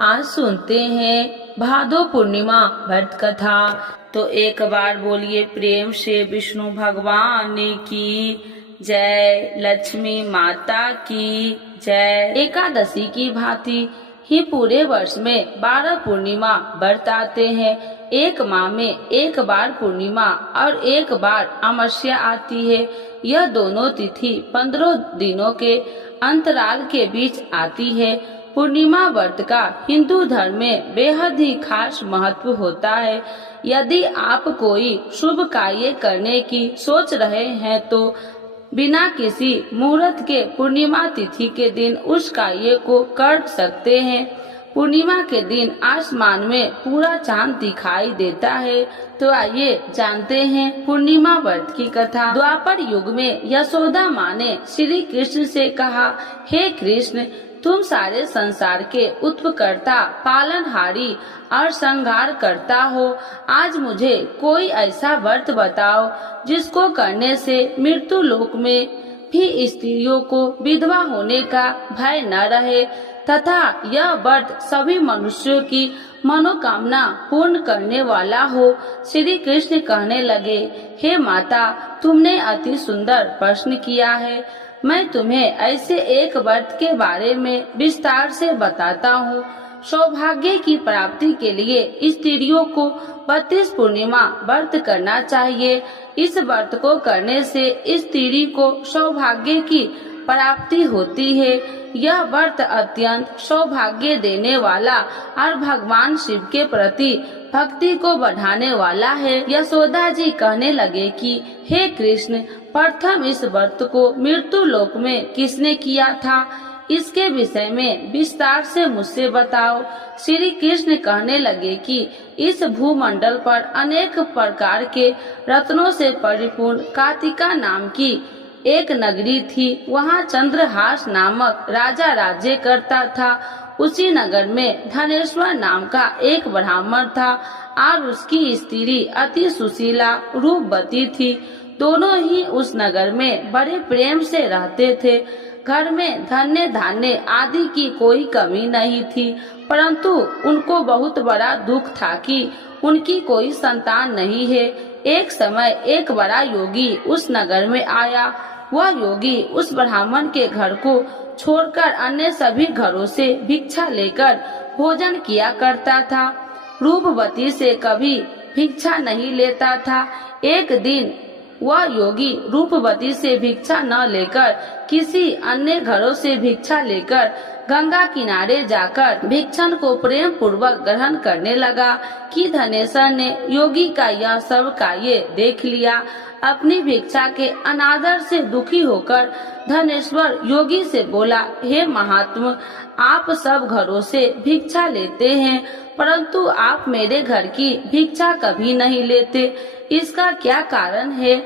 आज सुनते हैं भादो पूर्णिमा व्रत कथा। तो एक बार बोलिए प्रेम से विष्णु भगवान की जय, लक्ष्मी माता की जय। एकादशी की भांति ही पूरे वर्ष में 12 पूर्णिमा व्रत आते हैं। एक माह में एक बार पूर्णिमा और एक बार अमावस्या आती है। यह दोनों तिथि 15 दिनों के अंतराल के बीच आती है। पूर्णिमा व्रत का हिंदू धर्म में बेहद ही खास महत्व होता है। यदि आप कोई शुभ कार्य करने की सोच रहे हैं तो बिना किसी मुहूर्त के पूर्णिमा तिथि के दिन उस कार्य को कर सकते हैं। पूर्णिमा के दिन आसमान में पूरा चांद दिखाई देता है। तो आइए जानते हैं पूर्णिमा व्रत की कथा। द्वापर युग में यशोदा माँ ने श्री कृष्ण से कहा, हे कृष्ण, तुम सारे संसार के उत्पकर्ता, पालनहारी और संहार करता हो। आज मुझे कोई ऐसा व्रत बताओ जिसको करने से मृत्यु लोक में भी स्त्रियों को विधवा होने का भय न रहे तथा यह व्रत सभी मनुष्यों की मनोकामना पूर्ण करने वाला हो। श्री कृष्ण कहने लगे, हे माता, तुमने अति सुंदर प्रश्न किया है। मैं तुम्हें ऐसे एक व्रत के बारे में विस्तार से बताता हूँ। सौभाग्य की प्राप्ति के लिए स्त्रियों को 32 पूर्णिमा व्रत करना चाहिए। इस व्रत को करने से स्त्री को सौभाग्य की प्राप्ति होती है। यह व्रत अत्यंत सौभाग्य देने वाला और भगवान शिव के प्रति भक्ति को बढ़ाने वाला है। यशोदा जी कहने लगे कि हे कृष्ण, प्रथम इस व्रत को मृत्यु लोक में किसने किया था, इसके विषय में विस्तार से मुझसे बताओ। श्री कृष्ण कहने लगे कि इस भूमंडल पर अनेक प्रकार के रत्नों से परिपूर्ण कार्तिका नाम की एक नगरी थी। वहाँ चंद्रहास नामक राजा राज्य करता था। उसी नगर में धनेश्वर नाम का एक ब्राह्मण था और उसकी स्त्री अति सुशीला रूपवती थी। दोनों ही उस नगर में बड़े प्रेम से रहते थे। घर में धन्य धान्य आदि की कोई कमी नहीं थी, परंतु उनको बहुत बड़ा दुख था कि उनकी कोई संतान नहीं है। एक समय एक बड़ा योगी उस नगर में आया। वह योगी उस ब्राह्मण के घर को छोड़कर अन्य सभी घरों से भिक्षा लेकर भोजन किया करता था। रूपवती से कभी भिक्षा नहीं लेता था। एक दिन वह योगी रूपवती से भिक्षा न लेकर किसी अन्य घरों से भिक्षा लेकर गंगा किनारे जाकर भिक्षण को प्रेम पूर्वक ग्रहण करने लगा कि धनेश्वर ने योगी का यह सब कार्य देख लिया। अपनी भिक्षा के अनादर से दुखी होकर धनेश्वर योगी से बोला, हे महात्मा, आप सब घरों से भिक्षा लेते हैं, परंतु आप मेरे घर की भिक्षा कभी नहीं लेते। इसका क्या कारण है?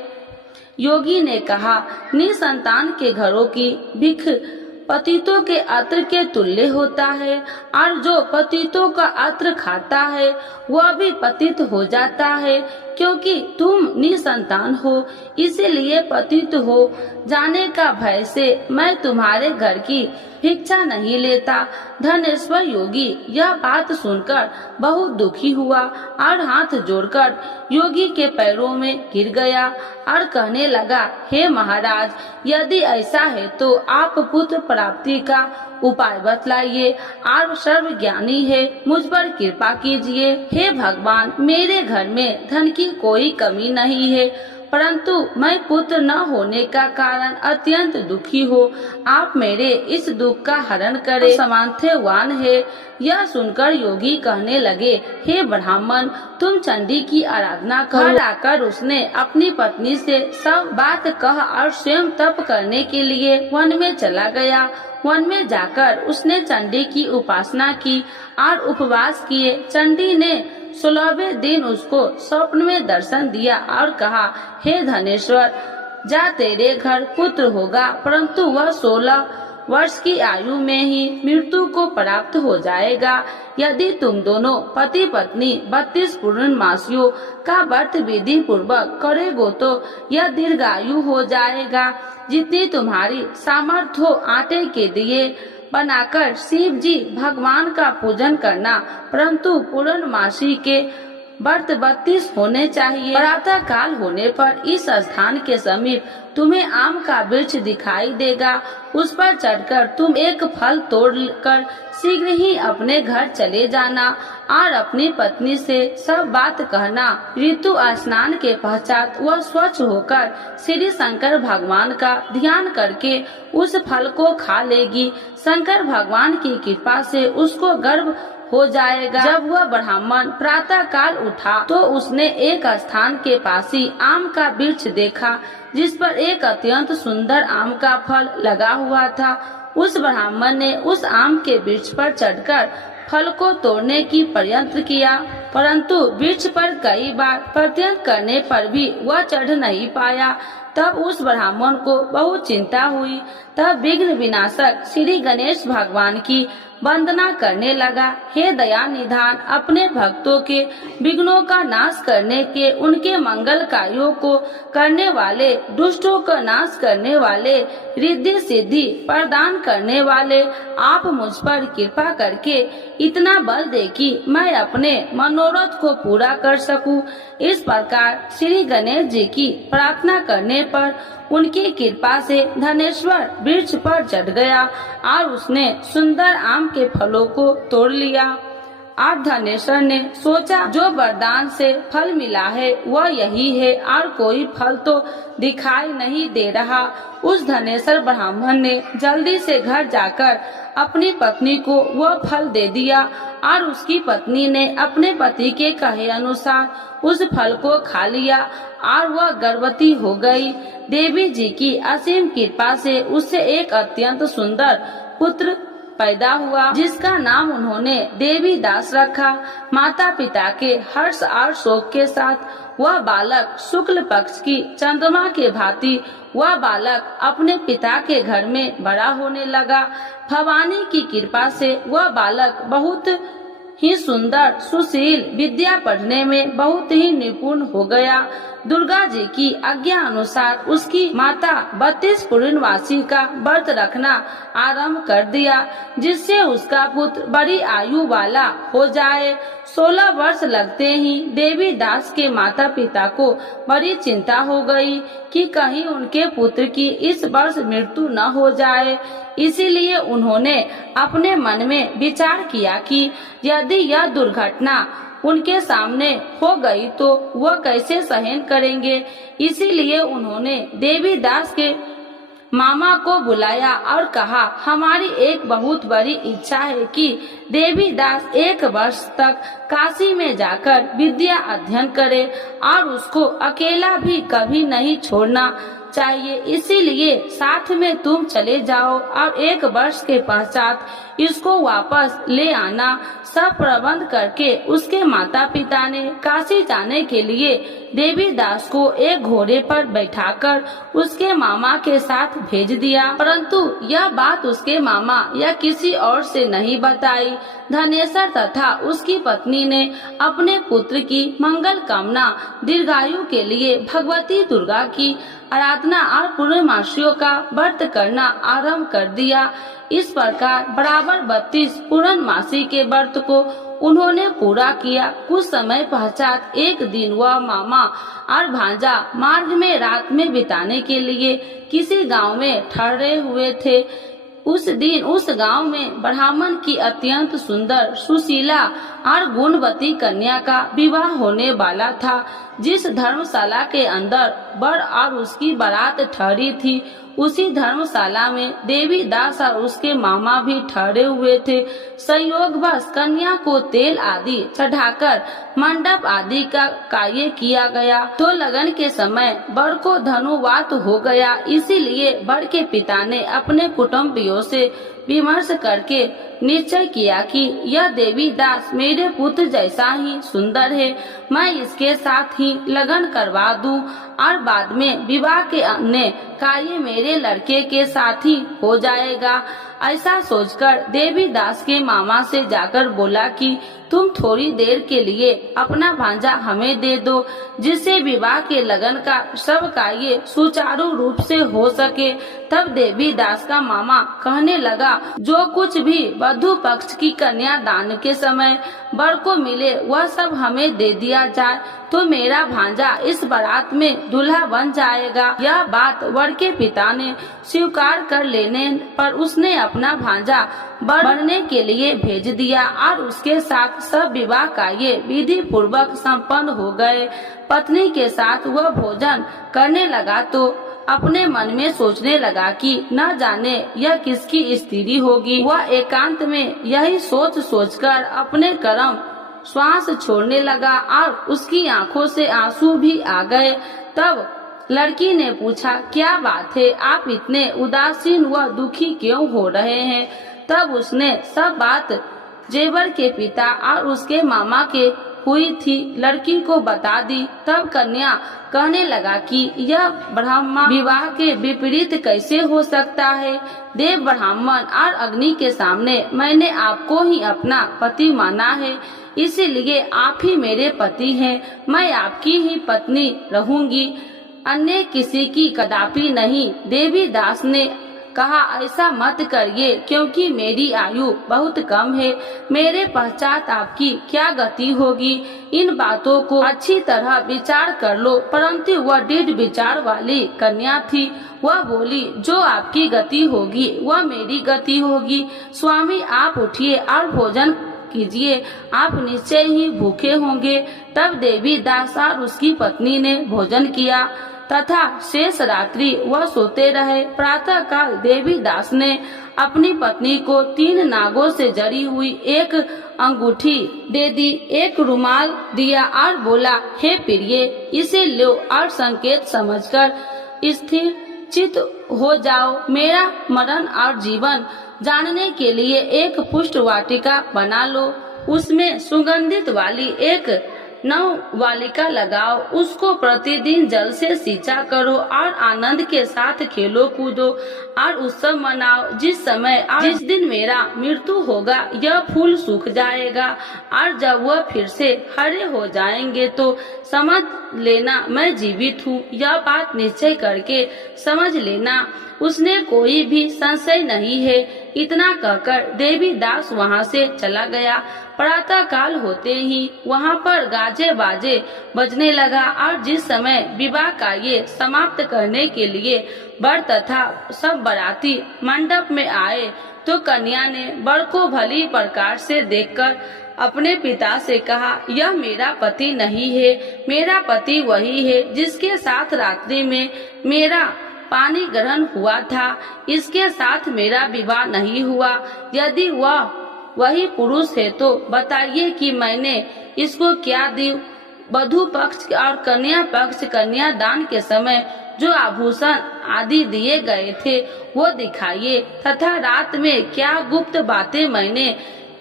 योगी ने कहा, निसंतान के घरों की भिख पतितों के अत्र के तुल्य होता है और जो पतितों का अत्र खाता है वह भी पतित हो जाता है। क्योंकि तुम निसंतान हो, इसीलिए पतित हो जाने का भय से मैं तुम्हारे घर की भिक्षा नहीं लेता। धनेश्वर योगी यह बात सुनकर बहुत दुखी हुआ और हाथ जोड़कर योगी के पैरों में गिर गया और कहने लगा, हे महाराज, यदि ऐसा है तो आप पुत्र प्राप्ति का उपाय बतलाइए। आप सर्वज्ञानी है, मुझ पर कृपा कीजिए। हे भगवान, मेरे घर में धन की कोई कमी नहीं है, परंतु मैं पुत्र न होने का कारण अत्यंत दुखी हो। आप मेरे इस दुख का हरण करें, सामर्थ्यवान है। यह सुनकर योगी कहने लगे, हे ब्राह्मण, तुम चंडी की आराधना करो। घर आकर उसने अपनी पत्नी से सब बात कह और स्वयं तप करने के लिए वन में चला गया। वन में जाकर उसने चंडी की उपासना की और उपवास किए। चंडी ने 16वें दिन उसको स्वप्न में दर्शन दिया और कहा, हे धनेश्वर, जा, तेरे घर पुत्र होगा, परंतु वह 16 वर्ष की आयु में ही मृत्यु को प्राप्त हो जाएगा। यदि तुम दोनों पति पत्नी 32 पूर्णमासियों का व्रत विधि पूर्वक करेगो तो यह दीर्घायु हो जाएगा। जितनी तुम्हारी सामर्थ्य हो आटे के दिए बनाकर शिव जी भगवान का पूजन करना, परंतु पूर्णमासी के व्रत 32 होने चाहिए। प्रातः काल होने पर इस स्थान के समीप तुम्हें आम का वृक्ष दिखाई देगा। उस पर चढ़कर तुम एक फल तोड़कर शीघ्र ही अपने घर चले जाना और अपनी पत्नी से सब बात कहना। ऋतु स्नान के पश्चात वह स्वच्छ होकर श्री शंकर भगवान का ध्यान करके उस फल को खा लेगी। शंकर भगवान की कृपा से उसको गर्भ हो जाएगा। जब वह ब्राह्मण प्रातः काल उठा तो उसने एक स्थान के पास ही आम का वृक्ष देखा, जिस पर एक अत्यंत सुंदर आम का फल लगा हुआ था। उस ब्राह्मण ने उस आम के वृक्ष पर चढ़कर फल को तोड़ने की प्रयत्न किया, परंतु वृक्ष पर कई बार प्रयत्न करने पर भी वह चढ़ नहीं पाया। तब उस ब्राह्मण को बहुत चिंता हुई। तब विघ्न विनाशक श्री गणेश भगवान की वंदना करने लगा। हे दया निधान, अपने भक्तों के विघ्नों का नाश करने के, उनके मंगल कार्यों को करने वाले, दुष्टों का नाश करने वाले, रिद्धि सिद्धि प्रदान करने वाले, आप मुझ पर कृपा करके इतना बल दे कि मैं अपने मनोरथ को पूरा कर सकूं। इस प्रकार श्री गणेश जी की प्रार्थना करने पर उनकी कृपा से धनेश्वर वृक्ष पर चढ़ गया और उसने सुंदर आम के फलों को तोड़ लिया। और धनेश्वर ने सोचा, जो वरदान से फल मिला है वह यही है और कोई फल तो दिखाई नहीं दे रहा। उस धनेश्वर ब्राह्मण ने जल्दी से घर जाकर अपनी पत्नी को वह फल दे दिया और उसकी पत्नी ने अपने पति के कहे अनुसार उस फल को खा लिया और वह गर्भवती हो गई। देवी जी की असीम कृपा से उससे एक अत्यंत सुंदर पुत्र पैदा हुआ, जिसका नाम उन्होंने देवी दास रखा। माता पिता के हर्ष और शोक के साथ वह बालक शुक्ल पक्ष की चंद्रमा के भांति वह बालक अपने पिता के घर में बड़ा होने लगा। भवानी की कृपा से वह बालक बहुत ही सुंदर, सुशील, विद्या पढ़ने में बहुत ही निपुण हो गया। दुर्गा जी की आज्ञा अनुसार उसकी माता 32 पूर्णमासी का व्रत रखना आरंभ कर दिया, जिससे उसका पुत्र बड़ी आयु वाला हो जाए। 16 वर्ष लगते ही देवी दास के माता पिता को बड़ी चिंता हो गई कि कहीं उनके पुत्र की इस वर्ष मृत्यु न हो जाए। इसीलिए उन्होंने अपने मन में विचार किया कि यदि यह दुर्घटना उनके सामने हो गई तो वह कैसे सहन करेंगे। इसीलिए उन्होंने देवी दास के मामा को बुलाया और कहा, हमारी एक बहुत बड़ी इच्छा है कि देवी दास 1 वर्ष तक काशी में जाकर विद्या अध्ययन करे और उसको अकेला भी कभी नहीं छोड़ना चाहिए। इसीलिए साथ में तुम चले जाओ और 1 वर्ष के पश्चात इसको वापस ले आना। सब प्रबंध करके उसके माता पिता ने काशी जाने के लिए देवी दास को एक घोड़े पर बैठाकर उसके मामा के साथ भेज दिया, परंतु यह बात उसके मामा या किसी और से नहीं बताई। धनेश्वर तथा उसकी पत्नी ने अपने पुत्र की मंगल कामना दीर्घायु के लिए भगवती दुर्गा की आराधना और पूर्णमासियों का व्रत करना आरंभ कर दिया। इस प्रकार बराबर 32 पूर्णमासी के व्रत को उन्होंने पूरा किया। कुछ समय पश्चात एक दिन वह मामा और भांजा मार्ग में रात में बिताने के लिए किसी गांव में ठहरे हुए थे। उस दिन उस गांव में ब्राह्मण की अत्यंत सुंदर, सुशीला और गुणवती कन्या का विवाह होने वाला था। जिस धर्मशाला के अंदर वर और उसकी बारात ठहरी थी, उसी धर्मशाला में देवी दास और उसके मामा भी ठहरे हुए थे। संयोगवश कन्या को तेल आदि चढ़ाकर मंडप आदि का कार्य किया गया। तो लगन के समय वर को धनुवात हो गया। इसीलिए वर के पिता ने अपने कुटुंबियों से विमर्श करके निश्चय किया कि यह देवी दास मेरे पुत्र जैसा ही सुंदर है, मैं इसके साथ ही लगन करवा दूं और बाद में विवाह के अन्य कार्य मेरे लड़के के साथ ही हो जाएगा। ऐसा सोचकर देवी दास के मामा से जाकर बोला कि तुम थोड़ी देर के लिए अपना भांजा हमें दे दो, जिससे विवाह के लगन का सब कार्य सुचारू रूप से हो सके। तब देवी दास का मामा कहने लगा, जो कुछ भी वधू पक्ष की कन्या दान के समय वर को मिले वह सब हमें दे दिया जाए, तो मेरा भांजा इस बारात में दूल्हा बन जाएगा। यह बात वर के पिता ने स्वीकार कर लेने पर उसने अपना भांजा वर बनने के लिए भेज दिया और उसके साथ सब विवाह कार्य विधि पूर्वक संपन्न हो गए। पत्नी के साथ वह भोजन करने लगा तो अपने मन में सोचने लगा कि न जाने यह किसकी स्त्री होगी। वह एकांत में यही सोच सोचकर अपने कर्म श्वास छोड़ने लगा और उसकी आंखों से आंसू भी आ गए। तब लड़की ने पूछा, क्या बात है, आप इतने उदासीन व दुखी क्यों हो रहे हैं? तब उसने सब बात जेवर के पिता और उसके मामा के हुई थी लड़की को बता दी। तब कन्या कहने लगा कि यह ब्राह्मण विवाह के विपरीत कैसे हो सकता है? देव ब्राह्मण और अग्नि के सामने मैंने आपको ही अपना पति माना है, इसीलिए आप ही मेरे पति हैं। मैं आपकी ही पत्नी रहूंगी, अन्य किसी की कदापि नहीं। देवी दास ने कहा, ऐसा मत करिए, क्योंकि मेरी आयु बहुत कम है। मेरे पश्चात आपकी क्या गति होगी? इन बातों को अच्छी तरह विचार कर लो। परंतु वह दृढ़ विचार वाली कन्या थी। वह बोली, जो आपकी गति होगी वह मेरी गति होगी। स्वामी, आप उठिए और भोजन कीजिए, आप निश्चय ही भूखे होंगे। तब देवी दास और उसकी पत्नी ने भोजन किया तथा शेष रात्रि वह सोते रहे। प्रातः काल देवी दास ने अपनी पत्नी को 3 नागों से जड़ी हुई एक अंगूठी दे दी, एक रुमाल दिया और बोला, हे प्रिय, इसे लो और संकेत समझकर स्थिर चित हो जाओ। मेरा मरण और जीवन जानने के लिए एक पुष्ट वाटिका बना लो, उसमें सुगंधित वाली एक नववालिका लगाओ, उसको प्रतिदिन जल से सिंचा करो और आनंद के साथ खेलो कूदो और उत्सव मनाओ। जिस समय और जिस दिन मेरा मृत्यु होगा यह फूल सूख जाएगा और जब वह फिर से हरे हो जाएंगे तो समझ लेना मैं जीवित हूँ। यह बात निश्चय करके समझ लेना, उसने कोई भी संशय नहीं है। इतना कहकर देवी दास वहाँ से चला गया। प्रातः काल होते ही वहाँ पर गाजे बाजे बजने लगा और जिस समय विवाह कार्य समाप्त करने के लिए वर तथा सब बाराती मंडप में आए तो कन्या ने वर को भली प्रकार से देखकर अपने पिता से कहा, यह मेरा पति नहीं है, मेरा पति वही है जिसके साथ रात्रि में मेरा पानी ग्रहण हुआ था। इसके साथ मेरा विवाह नहीं हुआ। यदि वह वही पुरुष है तो बताइए कि मैंने इसको क्या दी। वधू पक्ष और कन्या पक्ष कन्या दान के समय जो आभूषण आदि दिए गए थे वो दिखाइए तथा रात में क्या गुप्त बातें मैंने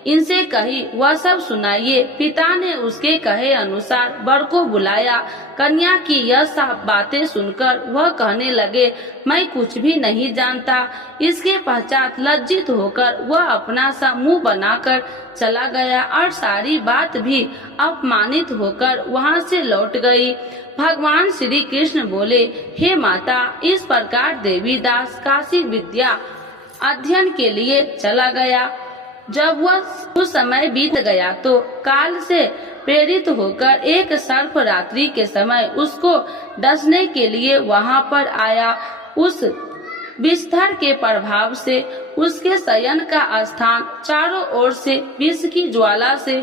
इनसे कही वह सब सुनाइए। पिता ने उसके कहे अनुसार वर को बुलाया। कन्या की यह सब बातें सुनकर वह कहने लगे, मैं कुछ भी नहीं जानता। इसके पश्चात लज्जित होकर वह अपना सा मुंह बनाकर चला गया और सारी बात भी अपमानित होकर वहां से लौट गई। भगवान श्री कृष्ण बोले, हे माता, इस प्रकार देवी दास काशी विद्या अध्ययन के लिए चला गया। जब वह कुछ समय बीत गया तो काल से प्रेरित होकर एक सर्प रात्रि के समय उसको डसने के लिए वहां पर आया। उस विस्तार के प्रभाव से उसके शयन का स्थान चारों ओर से विष की ज्वाला से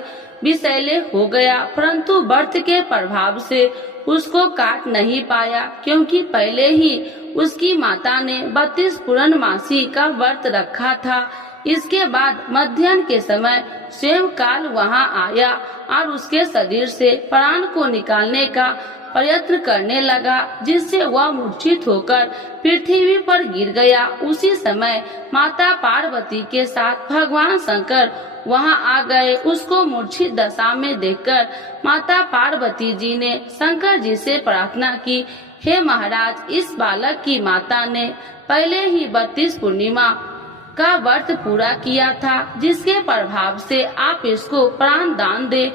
विषैले हो गया, परंतु व्रत के प्रभाव से उसको काट नहीं पाया, क्योंकि पहले ही उसकी माता ने 32 पूर्णमासी का व्रत रखा था। इसके बाद मध्याह्न के समय स्वयं काल वहाँ आया और उसके शरीर से प्राण को निकालने का प्रयत्न करने लगा, जिससे वह मूर्छित होकर पृथ्वी पर गिर गया। उसी समय माता पार्वती के साथ भगवान शंकर वहाँ आ गए। उसको मूर्छित दशा में देखकर माता पार्वती जी ने शंकर जी से प्रार्थना की, हे महाराज, इस बालक की माता ने पहले ही 32 पूर्णिमा का व्रत पूरा किया था, जिसके प्रभाव से आप इसको प्राण दान दे।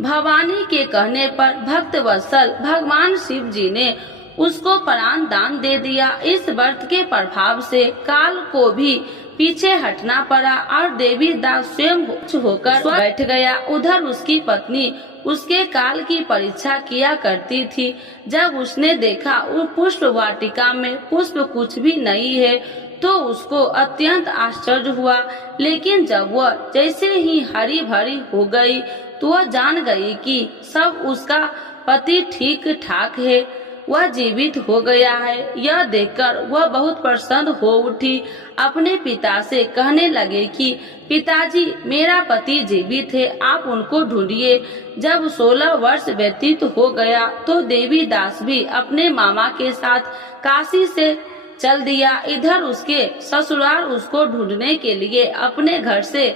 भवानी के कहने पर भक्त वत्सल भगवान शिव जी ने उसको प्राण दान दे दिया। इस व्रत के प्रभाव से काल को भी पीछे हटना पड़ा और देवी दास स्वयं होकर बैठ गया। उधर उसकी पत्नी उसके काल की परीक्षा किया करती थी। जब उसने देखा वो पुष्प वाटिका में पुष्प कुछ भी नहीं है तो उसको अत्यंत आश्चर्य हुआ, लेकिन जब वह जैसे ही हरी भरी हो गई तो वह जान गई कि सब उसका पति ठीक ठाक है, वह जीवित हो गया है। यह देखकर वह बहुत प्रसन्न हो उठी। अपने पिता से कहने लगे कि पिताजी, मेरा पति जीवित है, आप उनको ढूंढिए। जब 16 वर्ष व्यतीत हो गया तो देवी दास भी अपने मामा के साथ काशी से चल दिया। इधर उसके ससुराल उसको ढूंढने के लिए अपने घर से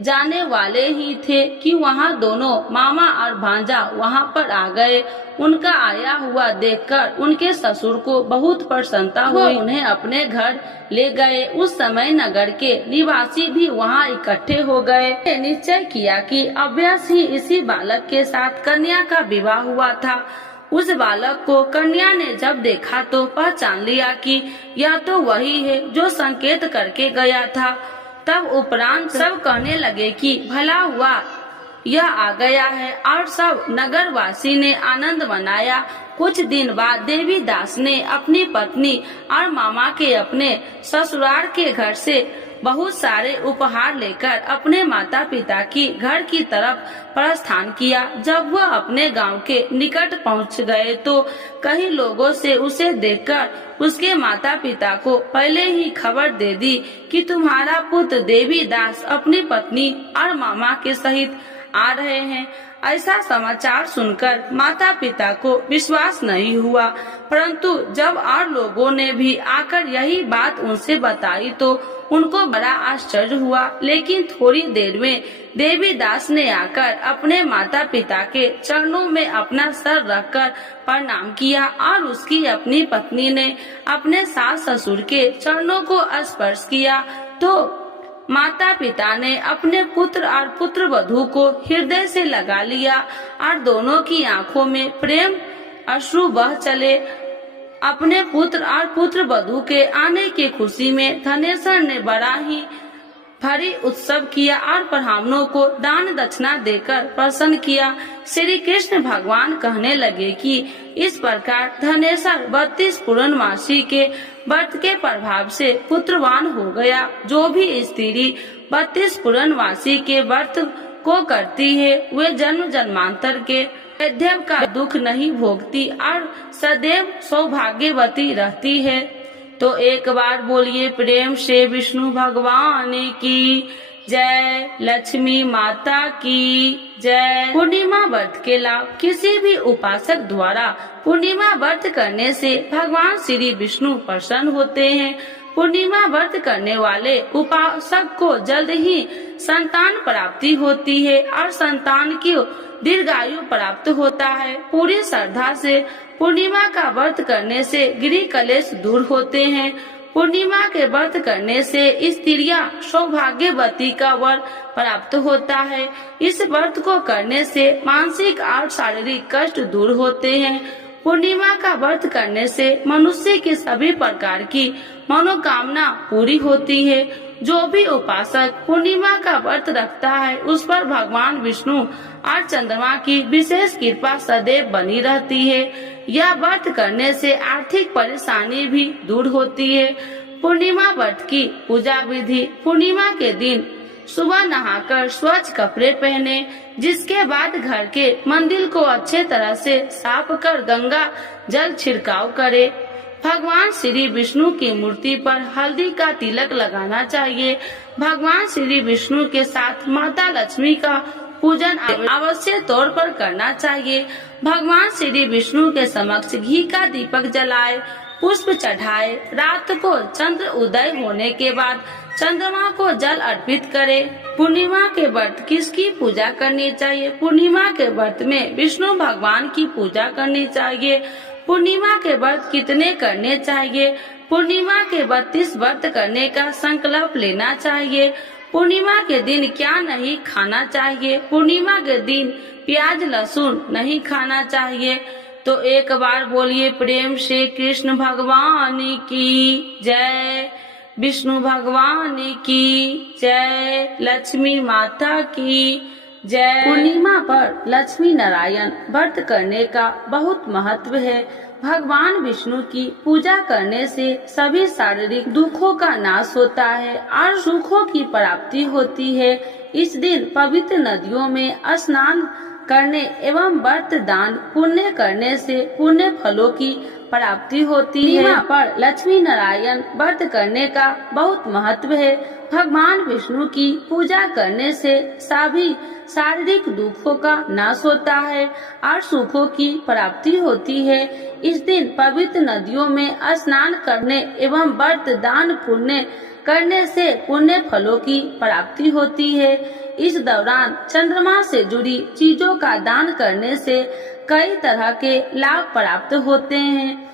जाने वाले ही थे कि वहाँ दोनों मामा और भांजा वहाँ पर आ गए। उनका आया हुआ देखकर उनके ससुर को बहुत प्रसन्नता हुई। उन्हें अपने घर ले गए। उस समय नगर के निवासी भी वहाँ इकट्ठे हो गए। निश्चय किया कि अभ्यास ही इसी बालक के साथ कन्या का विवाह हुआ था। उस बालक को कन्या ने जब देखा तो पहचान लिया कि यह तो वही है जो संकेत करके गया था। तब उपरांत सब कहने लगे कि भला हुआ यह आ गया है और सब नगर वासी ने आनंद मनाया। कुछ दिन बाद देवी दास ने अपनी पत्नी और मामा के अपने ससुराल के घर से बहुत सारे उपहार लेकर अपने माता पिता की घर की तरफ प्रस्थान किया। जब वह अपने गांव के निकट पहुंच गए तो कई लोगों से उसे देखकर उसके माता पिता को पहले ही खबर दे दी कि तुम्हारा पुत्र देवी दास अपनी पत्नी और मामा के सहित आ रहे हैं। ऐसा समाचार सुनकर माता पिता को विश्वास नहीं हुआ, परंतु जब और लोगों ने भी आकर यही बात उनसे बताई तो उनको बड़ा आश्चर्य हुआ। लेकिन थोड़ी देर में देवी दास ने आकर अपने माता पिता के चरणों में अपना सर रखकर प्रणाम किया और उसकी अपनी पत्नी ने अपने सास ससुर के चरणों को स्पर्श किया तो माता पिता ने अपने पुत्र और पुत्र वधू को हृदय से लगा लिया और दोनों की आंखों में प्रेम अश्रु बह चले। अपने पुत्र और पुत्र वधू के आने की खुशी में धनेश्वर ने बड़ा ही भारी उत्सव किया और ब्राह्मणों को दान दक्षिणा देकर प्रसन्न किया। श्री कृष्ण भगवान कहने लगे कि इस प्रकार धनेश्वर 32 पूर्णमासी के व्रत के प्रभाव से पुत्रवान हो गया। जो भी स्त्री 32 पूर्णमासी के व्रत को करती है वे जन्म जन्मांतर के वैधव्य का दुख नहीं भोगती और सदैव सौभाग्यवती रहती है। तो एक बार बोलिए प्रेम से विष्णु भगवान की जय, लक्ष्मी माता की जय। पूर्णिमा व्रत के लाभ। किसी भी उपासक द्वारा पूर्णिमा व्रत करने से भगवान श्री विष्णु प्रसन्न होते हैं। पूर्णिमा व्रत करने वाले उपासक को जल्द ही संतान प्राप्ति होती है और संतान की दीर्घायु प्राप्त होता है। पूरी श्रद्धा से पूर्णिमा का व्रत करने से गृह कलेश दूर होते हैं। पूर्णिमा के व्रत करने से स्त्रियां सौभाग्यवती का वर प्राप्त होता है। इस व्रत को करने से मानसिक और शारीरिक कष्ट दूर होते हैं। पूर्णिमा का व्रत करने से मनुष्य की सभी प्रकार की मनोकामना पूरी होती है। जो भी उपासक पूर्णिमा का व्रत रखता है उस पर भगवान विष्णु और चंद्रमा की विशेष कृपा सदैव बनी रहती है। यह व्रत करने से आर्थिक परेशानी भी दूर होती है। पूर्णिमा व्रत की पूजा विधि। पूर्णिमा के दिन सुबह नहाकर स्वच्छ कपड़े पहने, जिसके बाद घर के मंदिर को अच्छे तरह से साफ कर गंगा जल छिड़काव करे। भगवान श्री विष्णु की मूर्ति पर हल्दी का तिलक लगाना चाहिए। भगवान श्री विष्णु के साथ माता लक्ष्मी का पूजन अवश्य तौर पर करना चाहिए। भगवान श्री विष्णु के समक्ष घी का दीपक जलाए, पुष्प चढ़ाए। रात को चंद्र उदय होने के बाद चंद्रमा को जल अर्पित करे। पूर्णिमा के व्रत किसकी पूजा करनी चाहिए? पूर्णिमा के व्रत में विष्णु भगवान की पूजा करनी चाहिए। पूर्णिमा के व्रत कितने करने चाहिए? पूर्णिमा के 32 व्रत करने का संकल्प लेना चाहिए। पूर्णिमा के दिन क्या नहीं खाना चाहिए? पूर्णिमा के दिन प्याज लहसुन नहीं खाना चाहिए। तो एक बार बोलिए प्रेम से कृष्ण भगवान की जय, विष्णु भगवान की जय, लक्ष्मी माता की जय। पूर्णिमा पर लक्ष्मी नारायण व्रत करने का बहुत महत्व है। भगवान विष्णु की पूजा करने से सभी शारीरिक दुखों का नाश होता है और सुखों की प्राप्ति होती है। इस दिन पवित्र नदियों में स्नान करने एवं व्रत दान पुण्य करने से पुण्य फलों की प्राप्ति होती है। पूर्णिमा पर लक्ष्मी नारायण व्रत करने का बहुत महत्व है। भगवान विष्णु की पूजा करने से सभी शारीरिक दुखों का नाश होता है और सुखों की प्राप्ति होती है। इस दिन पवित्र नदियों में स्नान करने एवं व्रत दान पुण्य करने से पुण्य फलों की प्राप्ति होती है। इस दौरान चंद्रमा से जुड़ी चीजों का दान करने से कई तरह के लाभ प्राप्त होते हैं।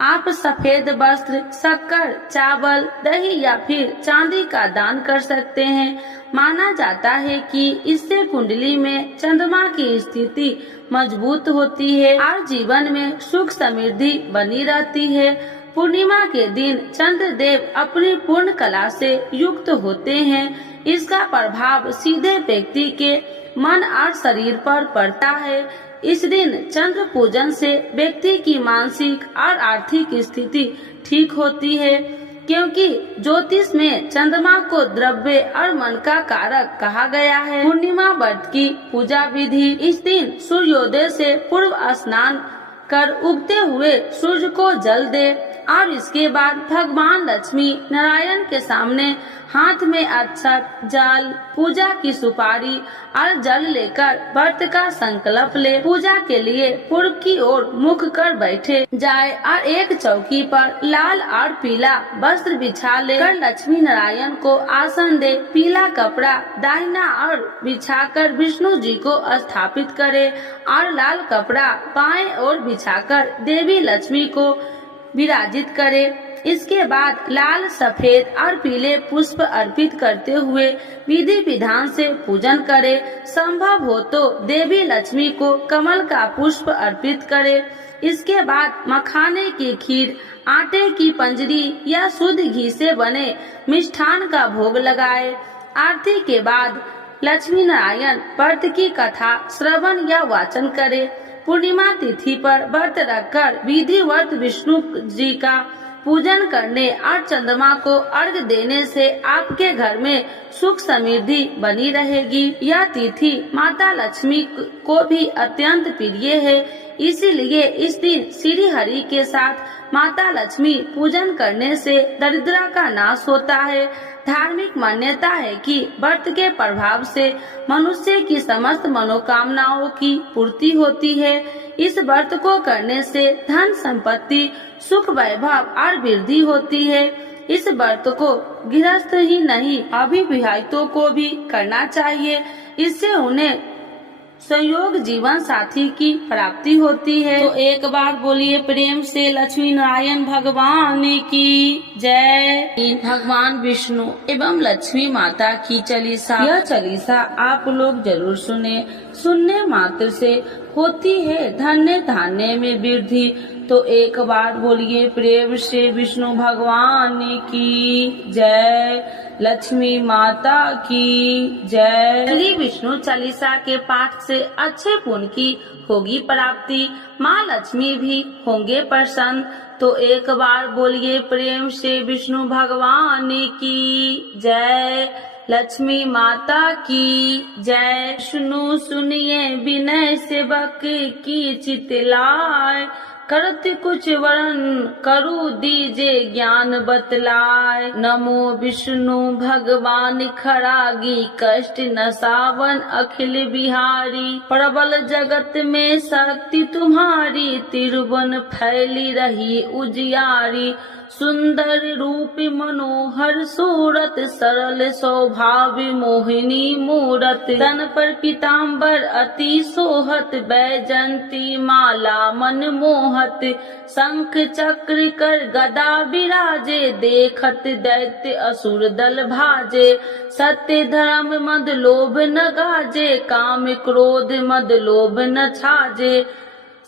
आप सफेद वस्त्र, शक्कर, चावल, दही या फिर चांदी का दान कर सकते हैं। माना जाता है कि इससे कुंडली में चंद्रमा की स्थिति मजबूत होती है और जीवन में सुख समृद्धि बनी रहती है। पूर्णिमा के दिन चंद्र देव अपनी पूर्ण कला से युक्त होते हैं। इसका प्रभाव सीधे व्यक्ति के मन और शरीर पर पड़ता है। इस दिन चंद्र पूजन से व्यक्ति की मानसिक और आर्थिक स्थिति ठीक होती है, क्योंकि ज्योतिष में चंद्रमा को द्रव्य और मन का कारक कहा गया है। पूर्णिमा व्रत की पूजा विधि: इस दिन सूर्योदय से पूर्व स्नान कर उगते हुए सूर्य को जल दे और इसके बाद भगवान लक्ष्मी नारायण के सामने हाथ में अक्षत, जल, पूजा की सुपारी और जल लेकर व्रत का संकल्प ले। पूजा के लिए पूर्व की ओर मुख कर बैठे जाए और एक चौकी पर लाल और पीला वस्त्र बिछा ले कर लक्ष्मी नारायण को आसन दे। पीला कपड़ा दाहिना और बिछाकर विष्णु जी को स्थापित करे और लाल कपड़ा बाएं ओर बिछाकर देवी लक्ष्मी को विराजित करे। इसके बाद लाल, सफेद और पीले पुष्प अर्पित करते हुए विधि विधान से पूजन करे। संभव हो तो देवी लक्ष्मी को कमल का पुष्प अर्पित करे। इसके बाद मखाने की खीर, आटे की पंजरी या शुद्ध घी से बने मिष्ठान का भोग लगाए। आरती के बाद लक्ष्मी नारायण व्रत की कथा श्रवण या वाचन करे। पूर्णिमा तिथि पर व्रत रखकर विधिवत विष्णु जी का पूजन करने और चंद्रमा को अर्घ देने से आपके घर में सुख समृद्धि बनी रहेगी। यह तिथि माता लक्ष्मी को भी अत्यंत प्रिय है, इसीलिए इस दिन श्री हरि के साथ माता लक्ष्मी पूजन करने से दरिद्रता का नाश होता है। धार्मिक मान्यता है कि व्रत के प्रभाव से मनुष्य की समस्त मनोकामनाओं की पूर्ति होती है। इस व्रत को करने से धन संपत्ति, सुख, वैभव और वृद्धि होती है। इस व्रत को गृहस्थ ही नहीं अविवाहितों को भी करना चाहिए। इससे उन्हें संयोग जीवन साथी की प्राप्ति होती है। तो एक बार बोलिए प्रेम से लक्ष्मी नारायण भगवान की जय। भगवान विष्णु एवं लक्ष्मी माता की चालीसा। यह चालीसा आप लोग जरूर सुने। सुनने मात्र से होती है धन्य धान्य में वृद्धि। तो एक बार बोलिए प्रेम से विष्णु भगवान की जय, लक्ष्मी माता की जय। श्री विष्णु चालीसा के पाठ से अच्छे पुण्य की होगी प्राप्ति, माँ लक्ष्मी भी होंगे प्रसन्न। तो एक बार बोलिए प्रेम से विष्णु भगवान की जय, लक्ष्मी माता की जय। सुनो सुनिए विनय सेवक की चितलाय, करत कुछ वरण करु दीजे ज्ञान बतलाय। नमो विष्णु भगवान खरागी, कष्ट नसावन अखिल बिहारी। प्रबल जगत में शक्ति तुम्हारी, तिरुवन फैली रही उजियारी। सुंदर रूप मनोहर सूरत, सरल स्वभाव मोहिनी मूरत, तन पर पीताम्बर अति सोहत, बैजंती माला मन मोहत, शंख चक्र कर गदा विराजे, देखत दैत्य असुर दल भाजे, सत्य धर्म मद लोभ न गाजे, काम क्रोध मद लोभ न छाजे,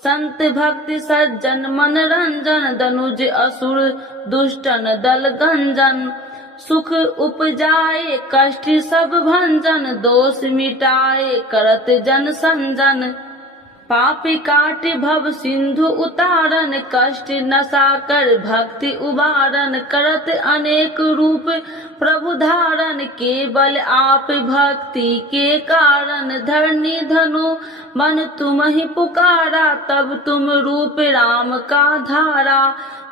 संत भक्त सज्जन मन रंजन, दनुज असुर दुष्टन दल गंजन, सुख उपजाए कष्ट सब भंजन, दोष मिटाए करत जन संजन, पाप काट भव सिंधु उतारन, कष्ट नसा कर भक्ति उबारन, करत अनेक रूप प्रभु धारण, केवल आप भक्ति के कारण, धरनी धनु मन तुम ही पुकारा, तब तुम रूप राम का धारा,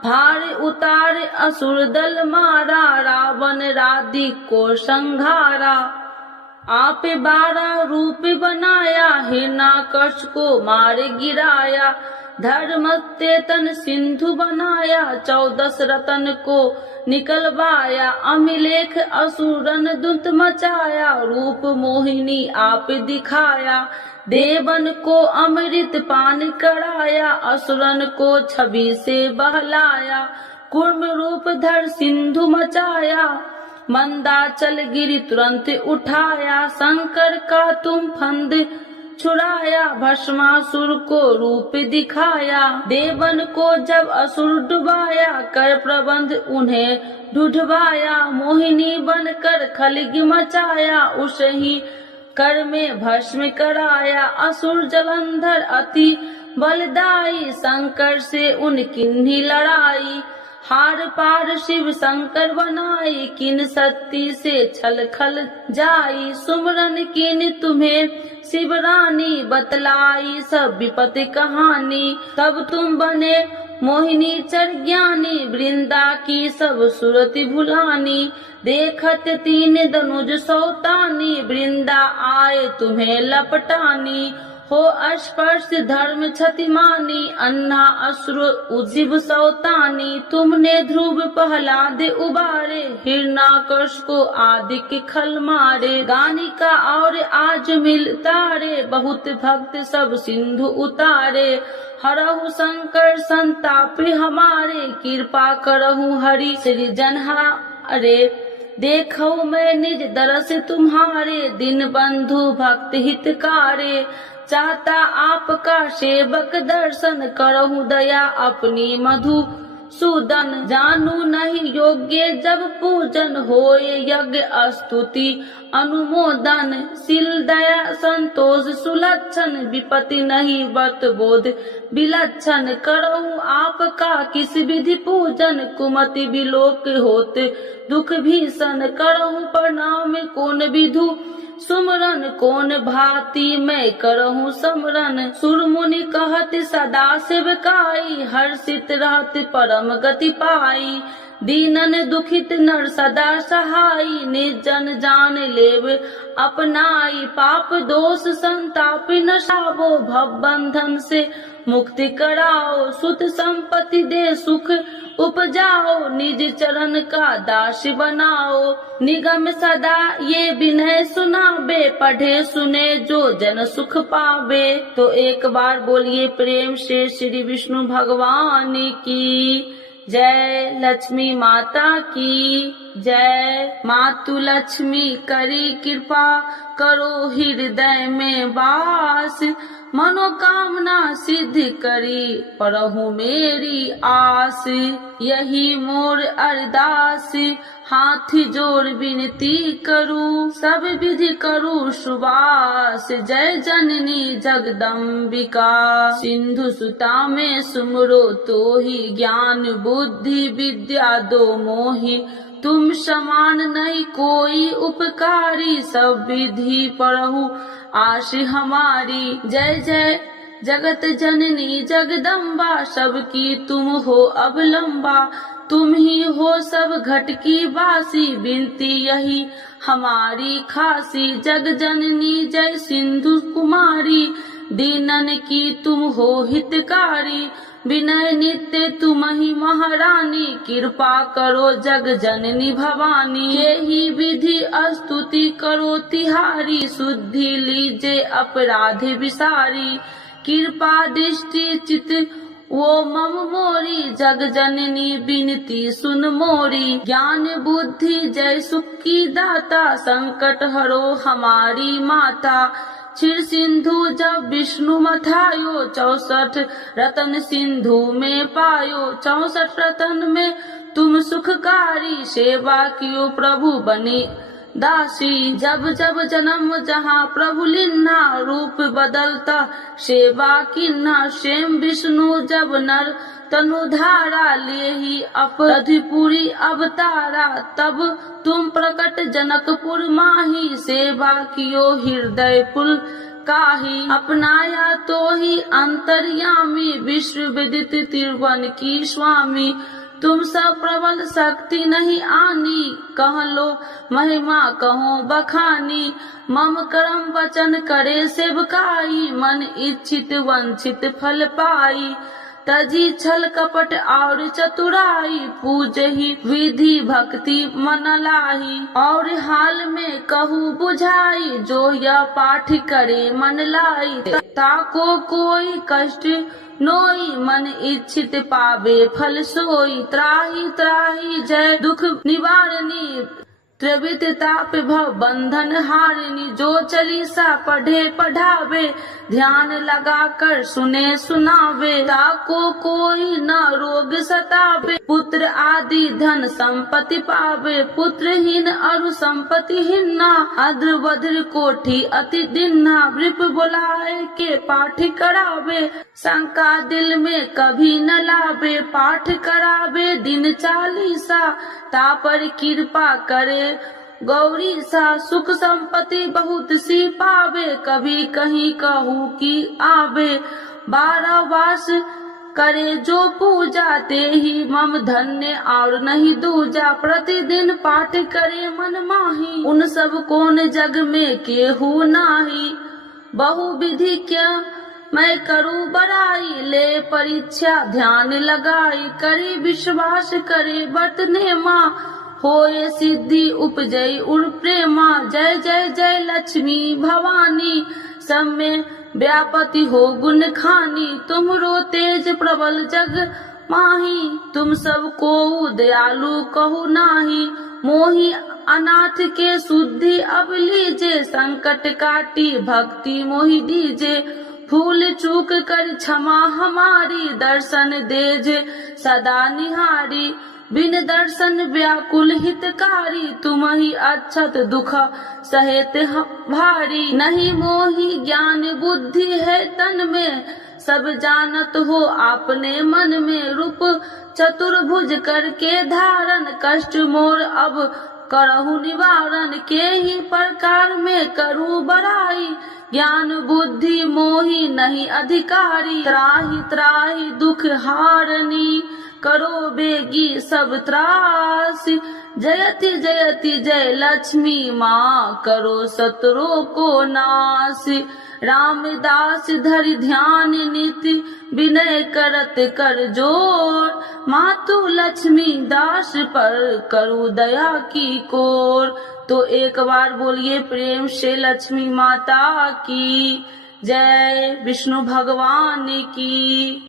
भार उतार असुर दल मारा, रावण राधि को संघारा, आप 12 रूप बनाया, हिरण्याकश को मार गिराया, धर्म तेतन सिंधु बनाया, 14 रतन को निकलवाया, अमिलेख असुरन दुत मचाया, रूप मोहिनी आप दिखाया, देवन को अमृत पान कराया, असुरन को छवि से बहलाया, कूर्म रूप धर सिंधु मचाया, मंदाचल गिरी तुरंत उठाया, शंकर का तुम फंद छुड़ाया, भस्मासुर को रूप दिखाया, देवन को जब असुर डुबाया, कर प्रबंध उन्हें ढूढ़वाया, मोहिनी बनकर खलगी मचाया, उसे कर में भस्म कराया, असुर जलंधर अति बलदाई, शंकर से उनकी लड़ाई, हार पार शिव शंकर बनाई, किन सत्ती से छल खल जाई, सुमरन किन तुम्हें शिव रानी, बतलाई सब विपत्ति कहानी, तब तुम बने मोहिनी चर ज्ञानी, वृंदा की सब सुरति भुलानी, देखत 3 दनुज सौतानी, वृंदा आए तुम्हें लपटानी, हो स्पर्श धर्म क्षतिमानी, अन्ना असुर उज्जीव सौतानी, तुमने ध्रुव प्रहलाद उबारे, हिरण्याकश को आदि के खल मारे, गानिका और आज मिल तारे, बहुत भक्त सब सिंधु उतारे, हरहु शंकर संताप हमारे, कृपा करहु हरि श्री जनहारे, देखो मैं निज दरस तुम्हारे, दिन बंधु भक्त हितकारे, चाहता आपका सेवक दर्शन, करहु दया अपनी मधु सूदन, जानू नहीं योग्य जब पूजन, होय यज्ञ स्तुति अनुमोदन, शील दया संतोष सुलक्षण, विपत्ति नहीं व्रत बोध विलक्षण, करहु आपका किस विधि पूजन, कुमति विलोक होत दुख भीषण, करहु प्रणाम कौन विधु सुमरन, कौन भांति मैं करहूँ समरन, सुर मुनि कहत सदा सेवकाई, हर्षित रहत परम गति पाई, दीनन दुखित नर सदा सहाई, निर्जन जान लेव अपनाई, पाप दोष संताप नशावो, भव बंधन से मुक्ति कराओ, सुत संपत्ति दे सुख उपजाओ, निज चरण का दास बनाओ, निगम सदा ये विनय सुनाबे, पढ़े सुने जो जन सुख पावे। तो एक बार बोलिए प्रेम से श्री विष्णु भगवान की जय, लक्ष्मी माता की जय। मातु लक्ष्मी करी कृपा, करो हृदय में वास, मनोकामना सिद्ध करी परहु मेरी आस, यही मोर अरदास हाथ जोड़ विनती करूं, सब विधि करूं सुबास, जय जननी जगदम्बिका, सिंधु सुता में सुमरो तो ही, ज्ञान बुद्धि विद्या दो मोहि, तुम समान नहीं कोई उपकारी, सब विधि पढ़ू आश हमारी, जय जय जगत जननी जगदम्बा, सबकी तुम हो अवलंबा, तुम ही हो सब घट की वासी, विनती यही हमारी खासी, जग जननी जय सिंधु कुमारी, दीनन की तुम हो हितकारी, विनय नित्य तुम ही महारानी, कृपा करो जग जननी भवानी। यही विधि स्तुति करो तिहारी, शुद्धि लीजे अपराधि विसारी। कृपा दृष्टि चित वो मम मोरी, जग जननी बिनती सुन मोरी। ज्ञान बुद्धि जय सुख की दाता, संकट हरो हमारी माता। क्षीर सिंधु जब विष्णु मथायो, 64 रतन सिंधु में पायो। 64 रतन में तुम सुखकारी, सेवा कियो प्रभु बने दासी। जब जब जन्म जहाँ प्रभु लिन्हा, रूप बदलता सेवा किन्हा। स्वयं विष्णु जब नर तनुधारा, ले ही अपराधिपुरी अवतारा। तब तुम प्रकट जनकपुर माही, सेवा कियो हृदय पुल काही। अपनाया तो ही अंतर्यामी, विश्व विदित त्रिभुवन की स्वामी। तुम सब प्रबल शक्ति नहीं आनी, कह लो महिमा कहो बखानी। मम कर्म वचन करे सेवकाई, मन इच्छित वंचित फल पाई। तजी छल कपट और चतुराई, पूजहि विधि भक्ति मन लाही। और हाल में कहूँ बुझाई, जो यह पाठ करे मन लाई। ताको कोई कष्ट नोई, मन इच्छित पावे फल सोई। त्राहि त्राहि जय दुख निवारणी, त्रिविध ताप भव बंधन हारिणी। जो चालीसा पढ़े पढ़ावे, ध्यान लगा कर सुने सुनावे। ताको कोई न रोग सतावे, पुत्र आदि धन संपत्ति पावे। पुत्रहीन अरु संपत्तिहीन, अद्र वज्र कोठी अति दिन्ना। वृप बुलाए के पाठ करावे, शंका दिल में कभी न लावे। पाठ करावे दिन चालीसा, तापर कृपा करे गौरी सा। सुख संपत्ति बहुत सी पावे, कभी कहीं कहूँ की आवे। 12 वास करे जो पूजा, ते ही मम धन्य और नहीं दूजा। प्रतिदिन पाठ करे मन माही, उन सब कौन जग में केहू नाही। बहु विधि क्या मैं करूँ बड़ाई, ले परीक्षा ध्यान लगाई। करे विश्वास करे बरतने माँ, होए सिद्धि उपजय उर प्रेमा। जय जय जय लक्ष्मी भवानी, सब में व्यापति हो गुण खानी। तुमरो तेज प्रबल जग माही, तुम सब को दयालु कहु नाही। मोहि अनाथ के शुद्धि अब लीजे, संकट काटी भक्ति मोहि दीजे। भूल चूक कर क्षमा हमारी, दर्शन देजे सदा निहारी। बिन दर्शन व्याकुल हितकारी, तुम ही अक्षत दुख सहेत भारी। नहीं मोहि ज्ञान बुद्धि है तन में, सब जानत हो आपने मन में। रूप चतुर्भुज करके धारण, कष्ट मोर अब करहु निवारण। के ही प्रकार में करूँ बड़ाई, ज्ञान बुद्धि मोहि नहीं अधिकारी। त्राहि त्राहि दुख हारनी, करो बेगी सब त्रासी। जयति जयति जय लक्ष्मी माँ, करो शत्रु को नाश। रामदास धरि ध्यान निति, विनय करत कर जोर। मातु लक्ष्मी दास पर करू दया की कोर। तो एक बार बोलिए प्रेम से लक्ष्मी माता की जय, विष्णु भगवान की।